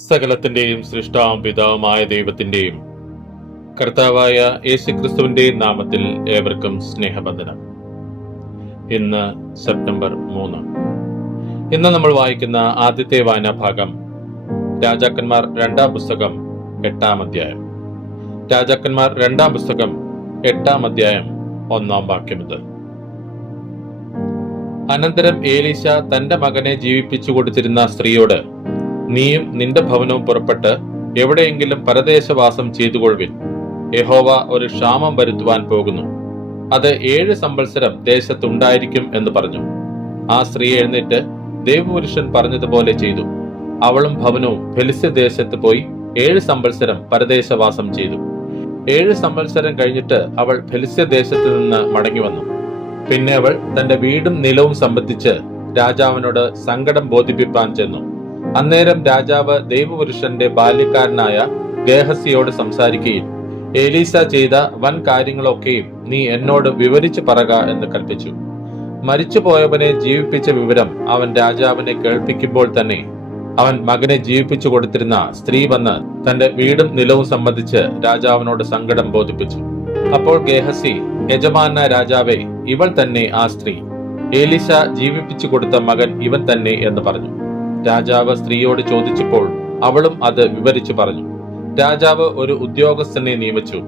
സകലത്തിന്റെയും സൃഷ്ടാവും പിതാവുമായ ദൈവത്തിന്റെയും കർത്താവായ യേശുക്രിസ്തുവിന്റെ നാമത്തിൽ ഏവർക്കും സ്നേഹവന്ദനം. ഇന്ന് സെപ്റ്റംബർ 3. ഇന്ന് നമ്മൾ വായിക്കുന്ന ആദ്യത്തെ വായനാഭാഗം രാജാക്കന്മാർ 2-ാം പുസ്തകം 8-ാം അധ്യായം. രാജാക്കന്മാർ 2-ാം പുസ്തകം 8-ാം അധ്യായം 1-ാം വാക്യം മുതൽ. അനന്തരം ഏലീശ തന്റെ മകനെ ജീവിപ്പിച്ചു കൊടുത്തിരുന്ന സ്ത്രീയോട്, നീയും നിന്റെ ഭവനവും പുറപ്പെട്ട് എവിടെയെങ്കിലും പരദേശവാസം ചെയ്തുകൊള്ളുവിൻ. യഹോവ ഒരു ക്ഷാമം വരുത്തുവാൻ പോകുന്നു. അത് 7 സംവത്സരം ദേശത്തുണ്ടായിരിക്കും എന്ന് പറഞ്ഞു. ആ സ്ത്രീ എഴുന്നേറ്റ് ദൈവപുരുഷൻ പറഞ്ഞതുപോലെ ചെയ്തു. അവളും ഭവനവും ഫെലിസ്ത്യ ദേശത്ത് പോയി 7 സംവത്സരം പരദേശവാസം ചെയ്തു. 7 സംവത്സരം കഴിഞ്ഞിട്ട് അവൾ ഫെലിസ്ത്യ ദേശത്ത് നിന്ന് മടങ്ങി വന്നു. പിന്നെ അവൾ തന്റെ വീടും നിലവും സംബന്ധിച്ച് രാജാവിനോട് സങ്കടം ബോധിപ്പിപ്പാൻ ചെന്നു. അന്നേരം രാജാവ് ദൈവപുരുഷന്റെ ബാല്യക്കാരനായ ഗേഹസിയോട് സംസാരിക്കുകയും, ഏലീസ ചെയ്ത വൻ കാര്യങ്ങളൊക്കെയും നീ എന്നോട് വിവരിച്ചു പറക എന്ന് കൽപ്പിച്ചു. മരിച്ചുപോയവനെ ജീവിപ്പിച്ച വിവരം അവൻ രാജാവിനെ കേൾപ്പിക്കുമ്പോൾ തന്നെ അവൻ മകനെ ജീവിപ്പിച്ചു കൊടുത്തിരുന്ന സ്ത്രീ വന്ന് തന്റെ വീടും നിലവും സംബന്ധിച്ച് രാജാവിനോട് സങ്കടം ബോധിപ്പിച്ചു. അപ്പോൾ ഗേഹസി, യജമാന രാജാവേ, ഇവൾ തന്നെ ആ സ്ത്രീ. ഏലീസ ജീവിപ്പിച്ചു കൊടുത്ത മകൻ ഇവൻ തന്നെ എന്ന് പറഞ്ഞു. രാജാവ് സ്ത്രീയോട് ചോദിച്ചപ്പോൾ അവളും അത് വിവരിച്ചു പറഞ്ഞു. രാജാവ് ഒരു ഉദ്യോഗസ്ഥനെ നിയമിച്ചു.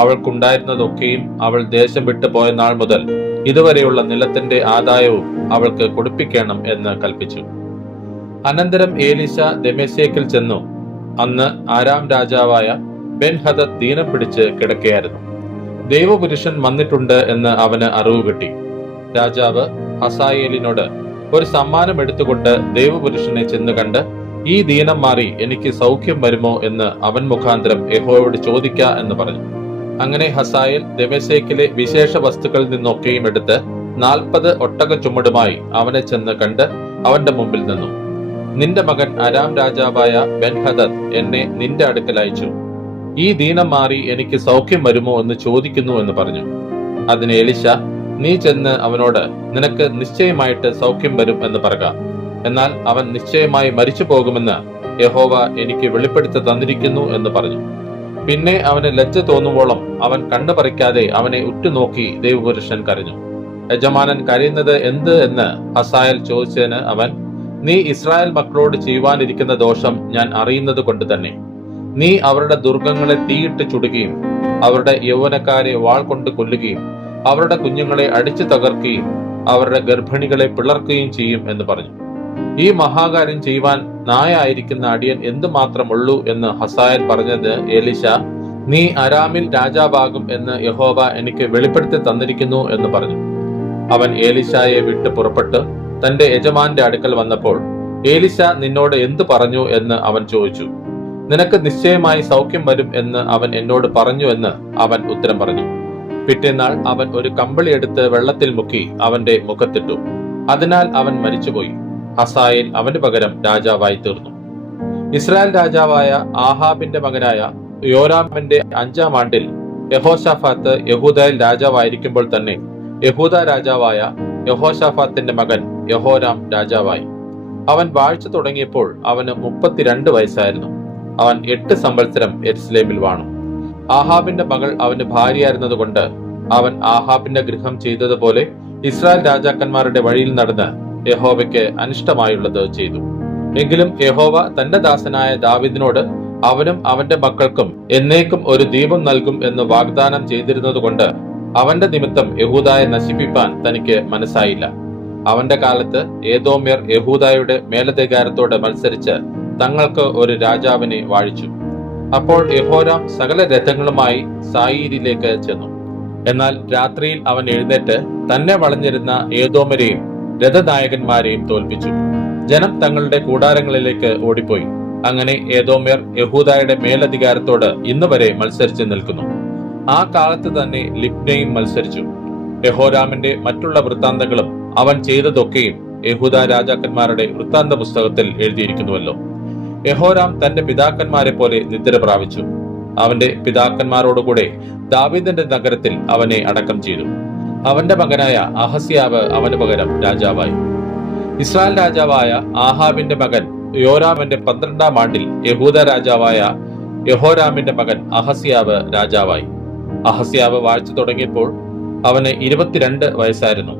അവൾക്കുണ്ടായിരുന്നതൊക്കെയും അവൾ ദേശം വിട്ടു പോയ നാൾ മുതൽ ഇതുവരെയുള്ള നിലത്തിന്റെ ആദായവും അവൾക്ക് കൊടുപ്പിക്കണം എന്ന് കൽപ്പിച്ചു. അനന്തരം ഏലീശ ദമേശേക്കിൽ ചെന്നു. അന്ന് ആരാം രാജാവായ ബെൻഹദദ് ദീനം പിടിച്ച് കിടക്കുകയായിരുന്നു. ദൈവപുരുഷൻ വന്നിട്ടുണ്ട് എന്ന് അവന് അറിവ് കിട്ടി. രാജാവ് ഹസായേലിനോട് ഒരു സമ്മാനം എടുത്തുകൊണ്ട് ദൈവപുരുഷനെ ചെന്ന് കണ്ട്, ഈ ദീനം മാറി എനിക്ക് സൗഖ്യം വരുമോ എന്ന് അവൻ മുഖാന്തരം യഹോവയോട് ചോദിക്ക എന്ന് പറഞ്ഞു. അങ്ങനെ ഹസായേൽ ദമേശേക്കിലെ വിശേഷ വസ്തുക്കളിൽ നിന്നൊക്കെയും എടുത്ത് 40 ഒട്ടക ചുമടുമായി അവനെ ചെന്ന് കണ്ട് അവന്റെ മുമ്പിൽ നിന്നു. നിന്റെ മകൻ അരാം രാജാവായ ബെൻഹദദ് എന്നെ നിന്റെ അടുക്കൽ അയച്ചു. ഈ ദീനം മാറി എനിക്ക് സൗഖ്യം വരുമോ എന്ന് ചോദിക്കുന്നു എന്ന് പറഞ്ഞു. അതിന് എലീശ, നീ ചെന്ന് അവനോട്, നിനക്ക് നിശ്ചയമായിട്ട് സൗഖ്യം വരും എന്ന് പറക. എന്നാൽ അവൻ നിശ്ചയമായി മരിച്ചു പോകുമെന്ന് യഹോവ എനിക്ക് വെളിപ്പെടുത്തി തന്നിരിക്കുന്നു എന്ന് പറഞ്ഞു. പിന്നെ അവന് ലജ്ജ തോന്നുവോളം അവൻ കണ്ണു പറിക്കാതെ അവനെ ഉറ്റുനോക്കി ദൈവപുരുഷൻ കരഞ്ഞു. യജമാനൻ കരയുന്നത് എന്ത് എന്ന് ഹസായേൽ ചോദിച്ചതിന് അവൻ, നീ ഇസ്രായേൽ മക്കളോട് ചെയ്യുവാനിരിക്കുന്ന ദോഷം ഞാൻ അറിയുന്നത് കൊണ്ട് തന്നെ. നീ അവരുടെ ദുർഗങ്ങളെ തീയിട്ട് ചുടുകയും അവരുടെ യൗവനക്കാരെ വാൾ കൊണ്ട് കൊല്ലുകയും അവരുടെ കുഞ്ഞുങ്ങളെ അടിച്ചു തകർക്കുകയും അവരുടെ ഗർഭിണികളെ പിളർക്കുകയും ചെയ്യും എന്ന് പറഞ്ഞു. ഈ മഹാകാര്യം ചെയ്യുവാൻ നായായിരിക്കുന്ന അടിയൻ എന്തുമാത്രമുള്ളൂ എന്ന് ഹസായേൽ പറഞ്ഞത് ഏലീശ, നീ അരാമിൽ രാജാവാകും എന്ന് യഹോവ എനിക്ക് വെളിപ്പെടുത്തി തന്നിരിക്കുന്നു എന്ന് പറഞ്ഞു. അവൻ ഏലീശായെ വിട്ട് പുറപ്പെട്ട് തന്റെ യജമാന്റെ അടുക്കൽ വന്നപ്പോൾ, ഏലീശ നിന്നോട് എന്തു പറഞ്ഞു എന്ന് അവൻ ചോദിച്ചു. നിനക്ക് നിശ്ചയമായി സൗഖ്യം വരും എന്ന് അവൻ എന്നോട് പറഞ്ഞു എന്ന് അവൻ ഉത്തരം പറഞ്ഞു. പിറ്റേന്നാൾ അവൻ ഒരു കമ്പിളി എടുത്ത് വെള്ളത്തിൽ മുക്കി അവന്റെ മുഖത്തിട്ടു. അതിനാൽ അവൻ മരിച്ചുപോയി. ഹസായേൽ അവന് പകരം രാജാവായി തീർന്നു. ഇസ്രായേൽ രാജാവായ ആഹാബിന്റെ മകനായ യോരാമിന്റെ 5-ാം ആണ്ടിൽ യഹോശാഫാത്ത് യഹൂദയിൽ രാജാവായിരിക്കുമ്പോൾ തന്നെ യഹൂദ രാജാവായ യഹോശാഫാത്തിന്റെ മകൻ യഹോരാം രാജാവായി. അവൻ വാഴ്ച തുടങ്ങിയപ്പോൾ അവന് 32 വയസ്സായിരുന്നു. അവൻ 8 സംവത്സരം യെരുശലേമിൽ വാണു. ആഹാബിന്റെ മകൾ അവന് ഭാര്യയായിരുന്നത് കൊണ്ട് അവൻ ആഹാബിന്റെ ഗൃഹം ചെയ്തതുപോലെ ഇസ്രായേൽ രാജാക്കന്മാരുടെ വഴിയിൽ നടന്ന് യഹോവയ്ക്ക് അനിഷ്ടമായുള്ളത് ചെയ്തു. എങ്കിലും യഹോവ തന്റെ ദാസനായ ദാവീദിനോട് അവനും അവന്റെ മക്കൾക്കും എന്നേക്കും ഒരു ദീപം നൽകും എന്ന് വാഗ്ദാനം ചെയ്തിരുന്നത് കൊണ്ട് അവന്റെ നിമിത്തം യഹൂദായെ നശിപ്പിപ്പാൻ തനിക്ക് മനസ്സായില്ല. അവന്റെ കാലത്ത് ഏദോമ്യർ യഹൂദായുടെ മേലധികാരത്തോട് മത്സരിച്ച് തങ്ങൾക്ക് ഒരു രാജാവിനെ വാഴിച്ചു. അപ്പോൾ യഹോരാം സകല രഥങ്ങളുമായി സായീരിലേക്ക് ചെന്നു. എന്നാൽ രാത്രിയിൽ അവൻ എഴുന്നേറ്റ് തന്നെ വളഞ്ഞിരുന്ന ഏദോമരെയും രഥനായകന്മാരെയും തോൽപ്പിച്ചു. ജനം തങ്ങളുടെ കൂടാരങ്ങളിലേക്ക് ഓടിപ്പോയി. അങ്ങനെ ഏദോമ്യർ യഹൂദായുടെ മേലധികാരത്തോട് ഇന്ന് വരെ മത്സരിച്ച് നിൽക്കുന്നു. ആ കാലത്ത് തന്നെ ലിബ്നയും മത്സരിച്ചു. യഹോരാമിന്റെ മറ്റുള്ള വൃത്താന്തങ്ങളും അവൻ ചെയ്തതൊക്കെയും യഹൂദ രാജാക്കന്മാരുടെ വൃത്താന്ത പുസ്തകത്തിൽ എഴുതിയിരിക്കുന്നുവല്ലോ. യഹോരാം തന്റെ പിതാക്കന്മാരെ പോലെ നിദ്ര പ്രാപിച്ചു. അവന്റെ പിതാക്കന്മാരോടുകൂടെ ദാവീദിന്റെ നഗരത്തിൽ അവനെ അടക്കം ചെയ്തു. അവന്റെ മകനായ അഹസ്യാവ് അവന് പകരം രാജാവായി. ഇസ്രായേൽ രാജാവായ ആഹാബിന്റെ മകൻ യോരാമിന്റെ 12-ാം ആണ്ടിൽ യഹൂദ രാജാവായ യഹോരാമിന്റെ മകൻ അഹസ്യാവ് രാജാവായി. അഹസ്യാവ് വാഴ്ച തുടങ്ങിയപ്പോൾ അവന് 22 വയസ്സായിരുന്നു.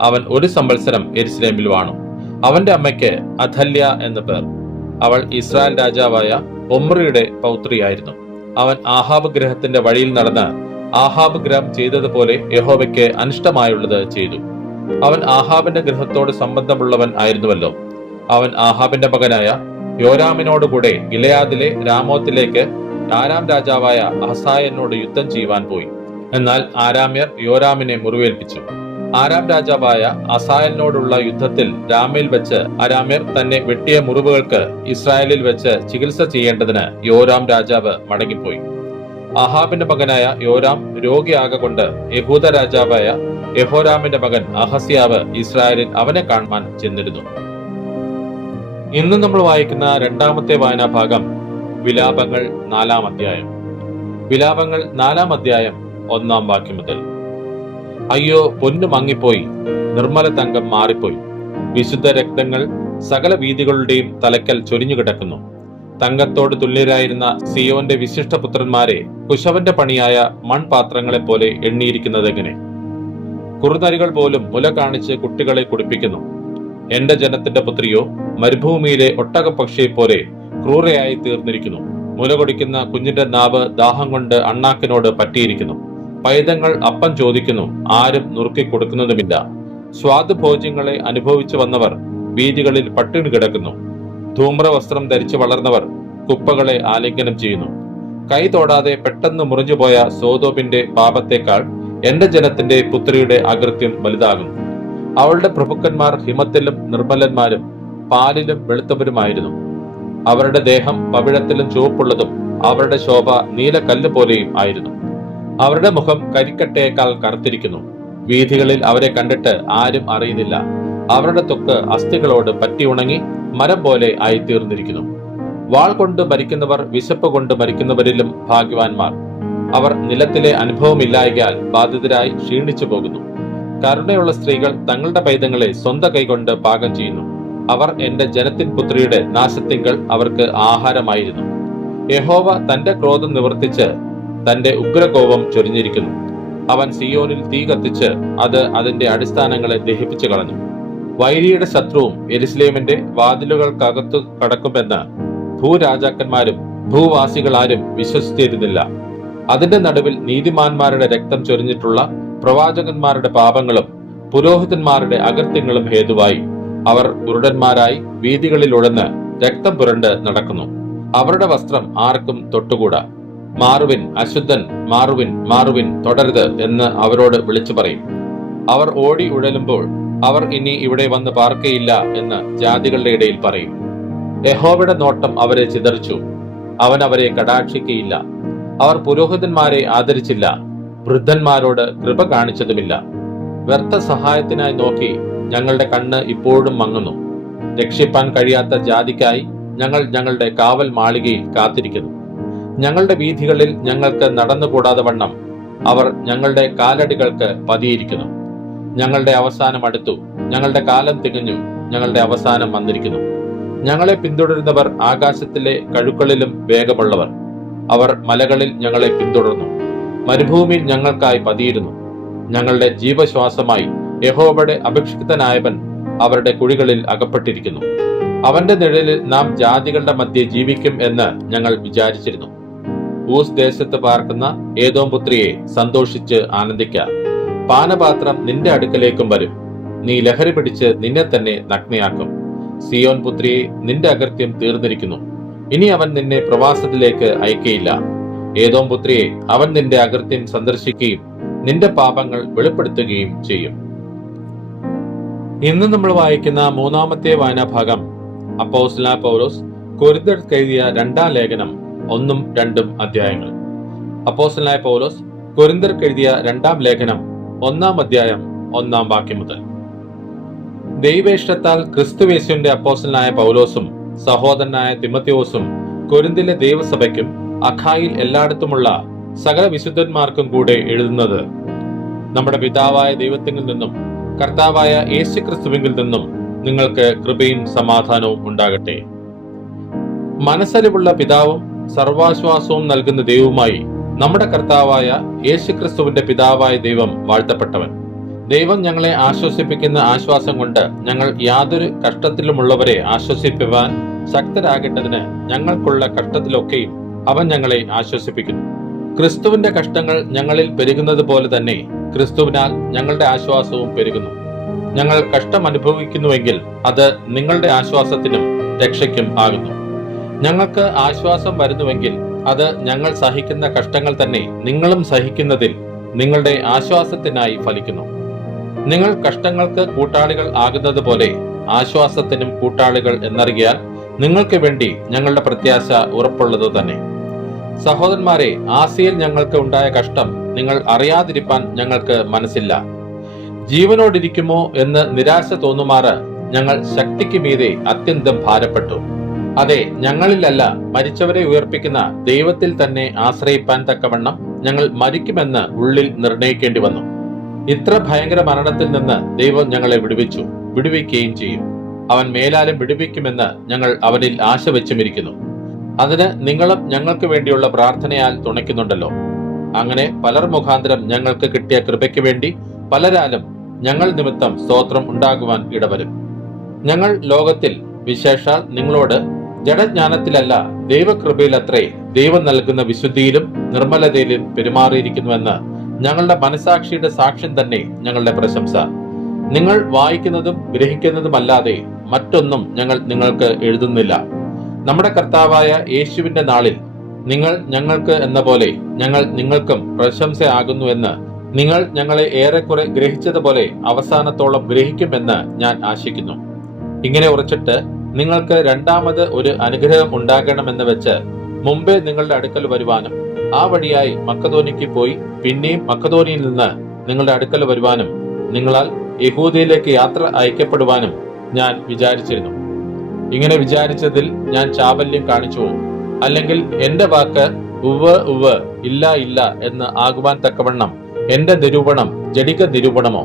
അവൻ 1 സംവത്സരം യെരുശലേമിൽ വാണു. അവന്റെ അമ്മയ്ക്ക് അഥല്യ എന്നു പേർ. അവൾ ഇസ്രായേൽ രാജാവായ ഒമ്രിയുടെ പൗത്രിയായിരുന്നു. അവൻ ആഹാബ് ഗൃഹത്തിന്റെ വഴിയിൽ നടന്ന് ആഹാബ് ഗൃഹം ചെയ്തതുപോലെ യഹോവയ്ക്ക് അനിഷ്ടമായുള്ളത് ചെയ്തു. അവൻ ആഹാബിന്റെ ഗൃഹത്തോട് സംബന്ധമുള്ളവൻ ആയിരുന്നുവല്ലോ. അവൻ ആഹാബിന്റെ മകനായ യോരാമിനോടുകൂടെ ഗിലെയാദിലെ രാമോത്തിലേക്ക് ആരാം രാജാവായ അഹസായനോട് യുദ്ധം ചെയ്യുവാൻ പോയി. എന്നാൽ ആരാമ്യർ യോരാമിനെ മുറിവേൽപ്പിച്ചു. ആരാം രാജാവായ അസായലിനോടുള്ള യുദ്ധത്തിൽ രാമയിൽ വെച്ച് അരാമ്യർ തന്നെ വെട്ടിയ മുറിവുകൾക്ക് ഇസ്രായേലിൽ വെച്ച് ചികിത്സ ചെയ്യേണ്ടതിന് യോരാം രാജാവ് മടങ്ങിപ്പോയി. ആഹാബിന്റെ മകനായ യോരാം രോഗിയാകൊണ്ട് യഹൂദ രാജാവായ യഹോരാമിന്റെ മകൻ അഹസ്യാവ് ഇസ്രായേലിൽ അവനെ കാണുവാൻ ചെന്നിരുന്നു. ഇന്ന് നമ്മൾ വായിക്കുന്ന 2-ാമത്തെ വായനാ ഭാഗം വിലാപങ്ങൾ 4-ാം അധ്യായം. വിലാപങ്ങൾ 4-ാം അധ്യായം 1-ാം വാക്യം മുതൽ. അയ്യോ, പൊന്നു മങ്ങിപ്പോയി, നിർമ്മല തങ്കം മാറിപ്പോയി. വിശുദ്ധ രക്തങ്ങൾ സകല വീഥികളുടെയും തലയ്ക്കൽ ചൊരിഞ്ഞു കിടക്കുന്നു. തങ്കത്തോട് തുല്യരായിരുന്ന സിയോന്റെ വിശിഷ്ട പുത്രന്മാരെ കുശവന്റെ പണിയായ മൺപാത്രങ്ങളെ പോലെ എണ്ണിയിരിക്കുന്നതെങ്ങനെ? കുറുനരികൾ പോലും മുല കാണിച്ച് കുട്ടികളെ കുടിപ്പിക്കുന്നു. എന്റെ ജനത്തിന്റെ പുത്രിയോ മരുഭൂമിയിലെ ഒട്ടകപ്പക്ഷിയെ പോലെ ക്രൂരയായി തീർന്നിരിക്കുന്നു. മുല കൊടിക്കുന്ന കുഞ്ഞിന്റെ നാവ് ദാഹം കൊണ്ട് അണ്ണാക്കിനോട് പറ്റിയിരിക്കുന്നു. പൈതങ്ങൾ അപ്പം ചോദിക്കുന്നു, ആരും നുറുക്കി കൊടുക്കുന്നതുമില്ല. സ്വാദുഭോജ്യങ്ങളെ അനുഭവിച്ചു വന്നവർ വീഥികളിൽ പട്ടിണി കിടക്കുന്നു. ധൂമ്രവസ്ത്രം ധരിച്ചു വളർന്നവർ കുപ്പകളെ ആലിംഗനം ചെയ്യുന്നു. കൈ തോടാതെ പെട്ടെന്ന് മുറിഞ്ഞുപോയ സോദോമിന്റെ പാപത്തേക്കാൾ എന്റെ ജനത്തിന്റെ പുത്രിയുടെ അകൃത്യം വലുതാകുന്നു. അവളുടെ പ്രഭുക്കന്മാർ ഹിമത്തിലും നിർമ്മലന്മാരും പാലിലും വെളുത്തവരുമായിരുന്നു. അവരുടെ ദേഹം പവിഴത്തിലും ചുവപ്പുള്ളതും അവരുടെ ശോഭ നീലക്കല്ല് പോലെയും ആയിരുന്നു. അവരുടെ മുഖം കരിക്കട്ടയേക്കാൾ കറുത്തിരിക്കുന്നു. വീഥികളിൽ അവരെ കണ്ടിട്ട് ആരും അറിയുന്നില്ല. അവരുടെ ത്വക്ക് അസ്ഥികളോട് പറ്റി ഉണങ്ങി മരം പോലെ ആയിത്തീർന്നിരിക്കുന്നു. വാൾ കൊണ്ട് മരിക്കുന്നവർ വിശപ്പ് കൊണ്ട് മരിക്കുന്നവരിലും ഭാഗ്യവാന്മാർ. അവർ നിലത്തിലെ അനുഭവമില്ലായകയാൽ ബാധിതരായി ക്ഷീണിച്ചു പോകുന്നു. കരുണയുള്ള സ്ത്രീകൾ തങ്ങളുടെ പൈതങ്ങളെ സ്വന്തം കൈകൊണ്ട് പാകം ചെയ്യുന്നു. അവർ എന്റെ ജനത്തിൻ പുത്രിയുടെ നാശത്തിങ്കൽ അവർക്ക് ആഹാരമായിരുന്നു. യഹോവ തന്റെ ക്രോധം നിവർത്തിച്ച് തന്റെ ഉഗ്രകോപം ചൊരിഞ്ഞിരിക്കുന്നു. അവൻ സിയോനിൽ തീ കത്തിച്ച് അത് അതിന്റെ അടിസ്ഥാനങ്ങളെ ദഹിപ്പിച്ചു കളഞ്ഞു. വൈരിയുടെ ശത്രുവും യെരുശലേമിന്റെ വാതിലുകൾക്കകത്തു കടക്കുമെന്ന് ഭൂരാജാക്കന്മാരും ഭൂവാസികളാരും വിശ്വസിച്ചിരുന്നില്ല. അതിന്റെ നടുവിൽ നീതിമാന്മാരുടെ രക്തം ചൊരിഞ്ഞിട്ടുള്ള പ്രവാചകന്മാരുടെ പാപങ്ങളും പുരോഹിതന്മാരുടെ അകൃത്യങ്ങളും ഹേതുവായി അവർ കുരുടന്മാരായി വീഥികളിൽ ഉഴന്ന് രക്തം പുരണ്ട് നടക്കുന്നു. അവരുടെ വസ്ത്രം ആർക്കും തൊട്ടുകൂടാ. മാറുവിൻ, അശുദ്ധൻ, മാറുവിൻ, മാറുവിൻ, തുടരുത് എന്ന് അവരോട് വിളിച്ചു പറയും. അവർ ഓടി ഉഴലുമ്പോൾ അവർ ഇനി ഇവിടെ വന്ന് പാർക്കയില്ല എന്ന് ജാതികളുടെ ഇടയിൽ പറയും. യഹോവയുടെ നോട്ടം അവരെ ചിതറിച്ചു, അവൻ അവരെ കടാക്ഷിക്കയില്ല. അവർ പുരോഹിതന്മാരെ ആദരിച്ചില്ല, വൃദ്ധന്മാരോട് കൃപ കാണിച്ചതുമില്ല. വ്യർത്ഥ സഹായത്തിനായി നോക്കി ഞങ്ങളുടെ കണ്ണ് ഇപ്പോഴും മങ്ങുന്നു. രക്ഷിപ്പാൻ കഴിയാത്ത ജാതിക്കായി ഞങ്ങൾ ഞങ്ങളുടെ കാവൽ മാളികയിൽ കാത്തിരിക്കുന്നു. ഞങ്ങളുടെ വീഥികളിൽ ഞങ്ങൾക്ക് നടന്നുകൂടാതെ വണ്ണം അവർ ഞങ്ങളുടെ കാലടികൾക്ക് പതിയിരിക്കുന്നു. ഞങ്ങളുടെ അവസാനം അടുത്തു, ഞങ്ങളുടെ കാലം തികഞ്ഞു, ഞങ്ങളുടെ അവസാനം വന്നിരിക്കുന്നു. ഞങ്ങളെ പിന്തുടരുന്നവർ ആകാശത്തിലെ കഴുക്കളിലും വേഗമുള്ളവർ. അവർ മലകളിൽ ഞങ്ങളെ പിന്തുടർന്നു, മരുഭൂമിയിൽ ഞങ്ങൾക്കായി പതിയിരുന്നു. ഞങ്ങളുടെ ജീവശ്വാസമായി യഹോവയുടെ അഭിഷിക്തനായവൻ അവരുടെ കുഴികളിൽ അകപ്പെട്ടിരിക്കുന്നു. അവന്റെ നിഴലിൽ നാം ജാതികളുടെ മധ്യേ ജീവിക്കും എന്ന് ഞങ്ങൾ വിചാരിച്ചിരുന്നു. ഊസ് ദേശത്ത് പാർക്കുന്ന ഏദോം പുത്രിയെ സന്തോഷിച്ച് ആനന്ദിക്ക. പാനപാത്രം നിന്റെ അടുക്കലേക്കും വരും. നീ ലഹരി പിടിച്ച് നിന്നെ തന്നെ നഗ്നയാക്കും. സിയോൻ പുത്രിയെ, നിന്റെ അകൃത്യം തീർന്നിരിക്കുന്നു. ഇനി അവൻ നിന്നെ പ്രവാസത്തിലേക്ക് അയക്കയില്ല. ഏദോം പുത്രിയെ, അവൻ നിന്റെ അകൃത്യം സന്ദർശിക്കുകയും നിന്റെ പാപങ്ങൾ വെളിപ്പെടുത്തുകയും ചെയ്യും. ഇന്ന് നമ്മൾ വായിക്കുന്ന 3-ാമത്തെ വായനാഭാഗം അപ്പോസ്തലനായ പൗലോസ് കൊരിന്ത്യർക്ക് എഴുതിയ 2-ാം ലേഖനം 1ഉം 2ഉം അധ്യായങ്ങൾ. അപ്പോസ്തലനായ പൗലോസ് കൊരിന്ത്യർക്ക് എഴുതിയ 2-ാം ലേഖനം 1-ാം അധ്യായം 1-ാം വാക്യം മുതൽ. ദൈവേഷ്ടത്താൽ ക്രിസ്തുയേശുവിന്റെ അപ്പോസ്തലനായ പൗലോസും സഹോദരനായ തിമോഥെയോസും കൊരിന്തിലെ ദൈവസഭയ്ക്കും അഖായിൽ എല്ലായിടത്തുമുള്ള സകല വിശുദ്ധന്മാർക്കും കൂടെ എഴുതുന്നത്, നമ്മുടെ പിതാവായ ദൈവത്തിങ്കിൽ നിന്നും കർത്താവായ യേശുക്രിസ്തുവിങ്കിൽ നിന്നും നിങ്ങൾക്ക് കൃപയും സമാധാനവും ഉണ്ടാകട്ടെ. മനസ്സലിവുള്ള പിതാവും സർവാശ്വാസവും നൽകുന്ന ദൈവവുമായി നമ്മുടെ കർത്താവായ യേശുക്രിസ്തുവിന്റെ പിതാവായ ദൈവം വാഴ്ത്തപ്പെട്ടവൻ. ദൈവം ഞങ്ങളെ ആശ്വസിപ്പിക്കുന്ന ആശ്വാസം കൊണ്ട് ഞങ്ങൾ യാതൊരു കഷ്ടത്തിലുമുള്ളവരെ ആശ്വസിപ്പിക്കുവാൻ ശക്തരാകേണ്ടതിന് ഞങ്ങൾക്കുള്ള കഷ്ടത്തിലൊക്കെയും അവൻ ഞങ്ങളെ ആശ്വസിപ്പിക്കുന്നു. ക്രിസ്തുവിന്റെ കഷ്ടങ്ങൾ ഞങ്ങളിൽ പെരുകുന്നത് പോലെ തന്നെ ക്രിസ്തുവിനാൽ ഞങ്ങളുടെ ആശ്വാസവും പെരുകുന്നു. ഞങ്ങൾ കഷ്ടം അനുഭവിക്കുന്നുവെങ്കിൽ അത് നിങ്ങളുടെ ആശ്വാസത്തിനും രക്ഷയ്ക്കും ആകുന്നു. ഞങ്ങൾക്ക് ആശ്വാസം വരുന്നുവെങ്കിൽ അത് ഞങ്ങൾ സഹിക്കുന്ന കഷ്ടങ്ങൾ തന്നെ നിങ്ങളും സഹിക്കുന്നതിൽ നിങ്ങളുടെ ആശ്വാസത്തിനായി ഫലിക്കുന്നു. നിങ്ങൾ കഷ്ടങ്ങൾക്ക് കൂട്ടാളികൾ ആകുന്നത് പോലെ ആശ്വാസത്തിനും കൂട്ടാളികൾ എന്നറിയാൻ നിങ്ങൾക്ക് വേണ്ടി ഞങ്ങളുടെ പ്രത്യാശ ഉറപ്പുള്ളത് തന്നെ. സഹോദരന്മാരെ, ആസിയിൽ ഞങ്ങൾക്ക് ഉണ്ടായ കഷ്ടം നിങ്ങൾ അറിയാതിരിപ്പാൻ ഞങ്ങൾക്ക് മനസ്സില്ല. ജീവനോടിരിക്കുമോ എന്ന് നിരാശ തോന്നുമാറ് ഞങ്ങൾ ശക്തിക്ക് മീതെ അത്യന്തം ഭാരപ്പെട്ടു. അതെ, ഞങ്ങളിലല്ല, മരിച്ചവരെ ഉയർപ്പിക്കുന്ന ദൈവത്തിൽ തന്നെ ആശ്രയിപ്പാൻ തക്കവണ്ണം ഞങ്ങൾ മരിക്കുമെന്ന് ഉള്ളിൽ നിർണയിക്കേണ്ടി വന്നു. ഇത്ര ഭയങ്കര മരണത്തിൽ നിന്ന് ദൈവം ഞങ്ങളെ വിടുവിക്കുകയും ചെയ്യും. അവൻ മേലാലും വിടുവിക്കുമെന്ന് ഞങ്ങൾ അവനിൽ ആശ വെച്ചുമിരിക്കുന്നു. അതിന് നിങ്ങളും ഞങ്ങൾക്ക് വേണ്ടിയുള്ള പ്രാർത്ഥനയാൽ തുണയ്ക്കുന്നുണ്ടല്ലോ. അങ്ങനെ പലർ മുഖാന്തരം ഞങ്ങൾക്ക് കിട്ടിയ കൃപയ്ക്ക് വേണ്ടി പലരാലും ഞങ്ങൾ നിമിത്തം സ്തോത്രം ഉണ്ടാകുവാൻ ഇടവരും. ഞങ്ങൾ ലോകത്തിൽ വിശേഷാൽ നിങ്ങളോട് ജഡജ്ഞാനത്തിലല്ല ദൈവകൃപയിലത്രേ ദൈവം നൽകുന്ന വിശുദ്ധിയിലും നിർമ്മലതയിലും പെരുമാറിയിരിക്കുന്നുവെന്ന് ഞങ്ങളുടെ മനസാക്ഷിയുടെ സാക്ഷ്യം തന്നെ ഞങ്ങളുടെ പ്രശംസ. നിങ്ങൾ വായിക്കുന്നതും ഗ്രഹിക്കുന്നതുമല്ലാതെ മറ്റൊന്നും ഞങ്ങൾ നിങ്ങൾക്ക് എഴുതുന്നില്ല. നമ്മുടെ കർത്താവായ യേശുവിന്റെ നാളിൽ നിങ്ങൾ ഞങ്ങൾക്ക് എന്ന പോലെ ഞങ്ങൾ നിങ്ങൾക്കും പ്രശംസയാകുന്നു എന്ന് നിങ്ങൾ ഞങ്ങളെ ഏറെക്കുറെ ഗ്രഹിച്ചതുപോലെ അവസാനത്തോളം ഗ്രഹിക്കുമെന്ന് ഞാൻ ആശിക്കുന്നു. ഇങ്ങനെ ഉറച്ചിട്ട് നിങ്ങൾക്ക് രണ്ടാമത് ഒരു അനുഗ്രഹം ഉണ്ടാകണമെന്ന് വെച്ച് മുമ്പേ നിങ്ങളുടെ അടുക്കൽ വരുവാനും ആ വഴിയായി മക്കതോനിക്ക് പോയി പിന്നെയും മക്കതോനിയിൽ നിന്ന് നിങ്ങളുടെ അടുക്കൽ വരുവാനും നിങ്ങളാൽ യഹൂദയിലേക്ക് യാത്ര അയക്കപ്പെടുവാനും ഞാൻ വിചാരിച്ചിരുന്നു. ഇങ്ങനെ വിചാരിച്ചതിൽ ഞാൻ ചാബല്യം കാണിച്ചു പോകും. അല്ലെങ്കിൽ എന്റെ വാക്ക് ഉവ്വ് ഉവ്വ് ഇല്ല ഇല്ല എന്ന് ആകുവാൻ തക്കവണ്ണം എന്റെ നിരൂപണം ജഡിക നിരൂപണമോ?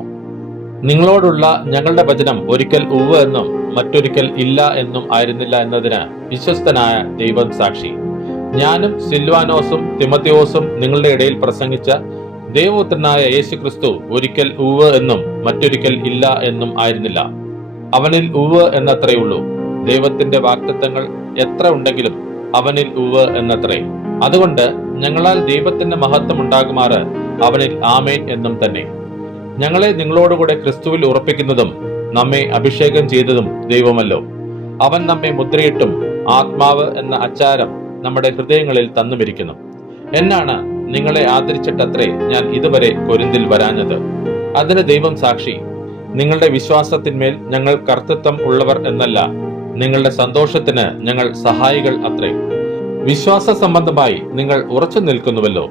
നിങ്ങളോടുള്ള ഞങ്ങളുടെ വചനം ഒരിക്കൽ ഉവ്വ് എന്നും മറ്റൊരിക്കൽ ഇല്ല എന്നും ആയിരുന്നില്ല എന്നതിന് വിശ്വസ്തനായ ദൈവം സാക്ഷി. ഞാനും സിൽവാനോസും തിമോഥെയോസും നിങ്ങളുടെ ഇടയിൽ പ്രസംഗിച്ച ദൈവപുത്രനായ യേശുക്രിസ്തു ഒരിക്കൽ ഉവ്വ് എന്നും മറ്റൊരിക്കൽ ഇല്ല എന്നും ആയിരുന്നില്ല. അവനിൽ ഉവ്വ് എന്നത്രയുള്ളൂ. ദൈവത്തിന്റെ വാഗ്ദത്തങ്ങൾ എത്ര ഉണ്ടെങ്കിലും അവനിൽ ഉവ്വ് എന്നത്രേ. അതുകൊണ്ട് ഞങ്ങളാൽ ദൈവത്തിന്റെ മഹത്വം ഉണ്ടാകുമാറ് അവനിൽ ആമേൻ എന്നും തന്നെ. ഞങ്ങളെ നിങ്ങളോടുകൂടെ ക്രിസ്തുവിൽ ഉറപ്പിക്കുന്നതും നമ്മെ അഭിഷേകം ചെയ്തതും ദൈവമല്ലോ. അവൻ നമ്മെ മുദ്രയിട്ടും ആത്മാവ് എന്ന അച്ചാരം നമ്മുടെ ഹൃദയങ്ങളിൽ തന്നുമിരിക്കുന്നു. എന്നാണ് നിങ്ങളെ ആദരിച്ചിട്ടത്രേ ഞാൻ ഇതുവരെ കൊരിന്തിൽ വരാഞ്ഞത്. അതിന് ദൈവം സാക്ഷി. നിങ്ങളുടെ വിശ്വാസത്തിന്മേൽ ഞങ്ങൾ കർത്തൃത്വം ഉള്ളവർ എന്നല്ല, നിങ്ങളുടെ സന്തോഷത്തിന് ഞങ്ങൾ സഹായികൾ അത്രേ. വിശ്വാസ സംബന്ധമായി നിങ്ങൾ ഉറച്ചു നിൽക്കുന്നുവല്ലോ.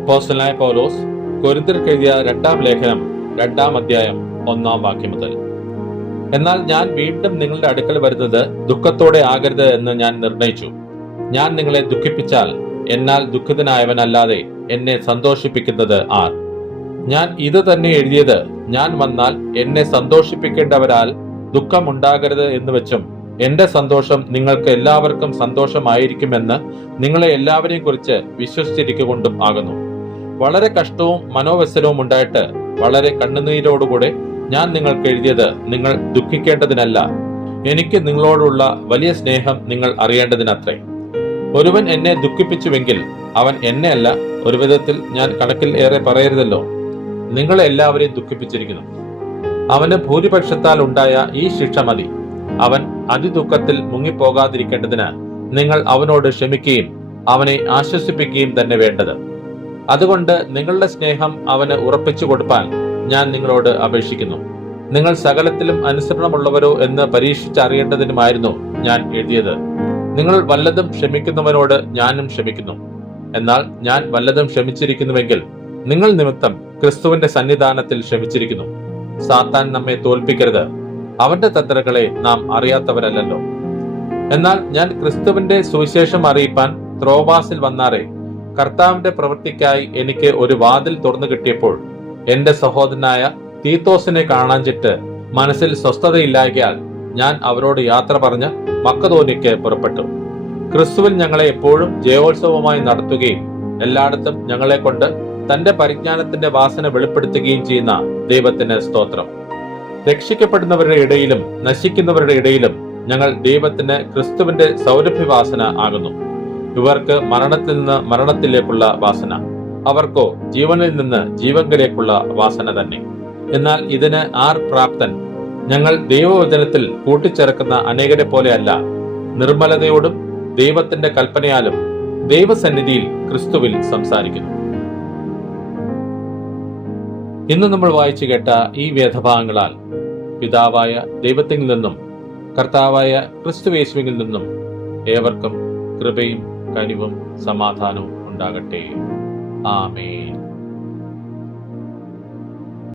അപ്പോസ്തലനായ പൗലോസ് കൊരിന്ത്യർക്ക് എഴുതിയ 2-ാം ലേഖനം 2-ാം അധ്യായം 1-ാം വാക്യം മുതൽ. എന്നാൽ ഞാൻ വീണ്ടും നിങ്ങളുടെ അടുക്കൽ വരുന്നത് ദുഃഖത്തോടെ ആകരുത് എന്ന് ഞാൻ നിർണയിച്ചു. ഞാൻ നിങ്ങളെ ദുഃഖിപ്പിച്ചാൽ എന്നാൽ ദുഃഖിതനായവനല്ലാതെ എന്നെ സന്തോഷിപ്പിക്കുന്നത് ആർ? ഞാൻ ഇത് തന്നെ എഴുതിയത് ഞാൻ വന്നാൽ എന്നെ സന്തോഷിപ്പിക്കേണ്ടവരാൽ ദുഃഖം ഉണ്ടാകരുത് എന്ന് വെച്ചും എന്റെ സന്തോഷം നിങ്ങൾക്ക് എല്ലാവർക്കും സന്തോഷമായിരിക്കുമെന്ന് നിങ്ങളെ എല്ലാവരെയും കുറിച്ച് വിശ്വസിച്ചിരിക്കൊണ്ടും ആകുന്നു. വളരെ കഷ്ടവും മനോവ്യസനവും ഉണ്ടായിട്ട് വളരെ കണ്ണുനീരോടുകൂടെ ഞാൻ നിങ്ങൾക്ക് എഴുതിയത് നിങ്ങൾ ദുഃഖിക്കേണ്ടതിനല്ല, എനിക്ക് നിങ്ങളോടുള്ള വലിയ സ്നേഹം നിങ്ങൾ അറിയേണ്ടതിനത്രേ. ഒരുവൻ എന്നെ ദുഃഖിപ്പിച്ചുവെങ്കിൽ അവൻ എന്നെ അല്ല, ഒരു വിധത്തിൽ ഞാൻ കണക്കിൽ ഏറെ പറയരുതല്ലോ, നിങ്ങളെ എല്ലാവരെയും ദുഃഖിപ്പിച്ചിരിക്കുന്നു. അവന് ഭൂരിപക്ഷത്താൽ ഉണ്ടായ ഈ ശിക്ഷ മതി. അവൻ അതിദുഃഖത്തിൽ മുങ്ങിപ്പോകാതിരിക്കേണ്ടതിന് നിങ്ങൾ അവനോട് ക്ഷമിക്കുകയും അവനെ ആശ്വസിപ്പിക്കുകയും തന്നെ വേണ്ടത്. അതുകൊണ്ട് നിങ്ങളുടെ സ്നേഹം അവന് ഉറപ്പിച്ചു കൊടുപ്പാൻ ഞാൻ നിങ്ങളോട് അപേക്ഷിക്കുന്നു. നിങ്ങൾ സകലത്തിലും അനുസരണമുള്ളവരോ എന്ന് പരീക്ഷിച്ചറിയേണ്ടതിനുമായിരുന്നു ഞാൻ എഴുതിയത്. നിങ്ങൾ വല്ലതും ക്ഷമിക്കുന്നവനോട് ഞാനും ക്ഷമിക്കുന്നു. എന്നാൽ ഞാൻ വല്ലതും ക്ഷമിച്ചിരിക്കുന്നുവെങ്കിൽ നിങ്ങൾ നിമിത്തം ക്രിസ്തുവിന്റെ സന്നിധാനത്തിൽ ക്ഷമിച്ചിരിക്കുന്നു. സാത്താൻ നമ്മെ തോൽപ്പിക്കരുത്, അവന്റെ തന്ത്രങ്ങളെ നാം അറിയാത്തവരല്ലോ. എന്നാൽ ഞാൻ ക്രിസ്തുവിന്റെ സുവിശേഷം അറിയിപ്പാൻ ത്രോവാസിൽ വന്നാറേ കർത്താവിന്റെ പ്രവൃത്തിക്കായി എനിക്ക് ഒരു വാതിൽ തുറന്നു കിട്ടിയപ്പോൾ എന്റെ സഹോദരനായ തീത്തോസിനെ കാണാഞ്ചിട്ട് മനസ്സിൽ സ്വസ്ഥതയില്ലായകയാൽ ഞാൻ അവരോട് യാത്ര പറഞ്ഞ് മക്കതോന്യയ്ക്ക് പുറപ്പെട്ടു. ക്രിസ്തുവിൽ ഞങ്ങളെ എപ്പോഴും ജയോത്സവമായി നടത്തുകയും എല്ലായിടത്തും ഞങ്ങളെ കൊണ്ട് തന്റെ പരിജ്ഞാനത്തിന്റെ വാസന വെളിപ്പെടുത്തുകയും ചെയ്യുന്ന ദൈവത്തിന് സ്തോത്രം. രക്ഷിക്കപ്പെടുന്നവരുടെ ഇടയിലും നശിക്കുന്നവരുടെ ഇടയിലും ഞങ്ങൾ ദൈവത്തിന് ക്രിസ്തുവിന്റെ സൗരഭ്യവാസന ആകുന്നു. ഇവർക്ക് മരണത്തിൽ നിന്ന് മരണത്തിലേക്കുള്ള വാസന, അവർക്കോ ജീവനിൽ നിന്ന് ജീവങ്കിലേക്കുള്ള വാസന തന്നെ. എന്നാൽ ഇതിന് ആർ പ്രാപ്തൻ? ഞങ്ങൾ ദൈവവചനത്തിൽ കൂട്ടിച്ചേർക്കുന്ന അനേകരെ പോലെയല്ല, നിർമ്മലതയോടും ദൈവത്തിന്റെ കൽപ്പനയാലും ദൈവസന്നിധിയിൽ ക്രിസ്തുവിൽ സംസാരിക്കുന്നു. ഇന്ന് നമ്മൾ വായിച്ചു കേട്ട ഈ വേദഭാഗങ്ങളാൽ പിതാവായ ദൈവത്തിൽ നിന്നും കർത്താവായ ക്രിസ്തുയേശുവിൽ നിന്നും ഏവർക്കും കൃപയും കനിവും സമാധാനവും ഉണ്ടാകട്ടെ. ആമേൻ.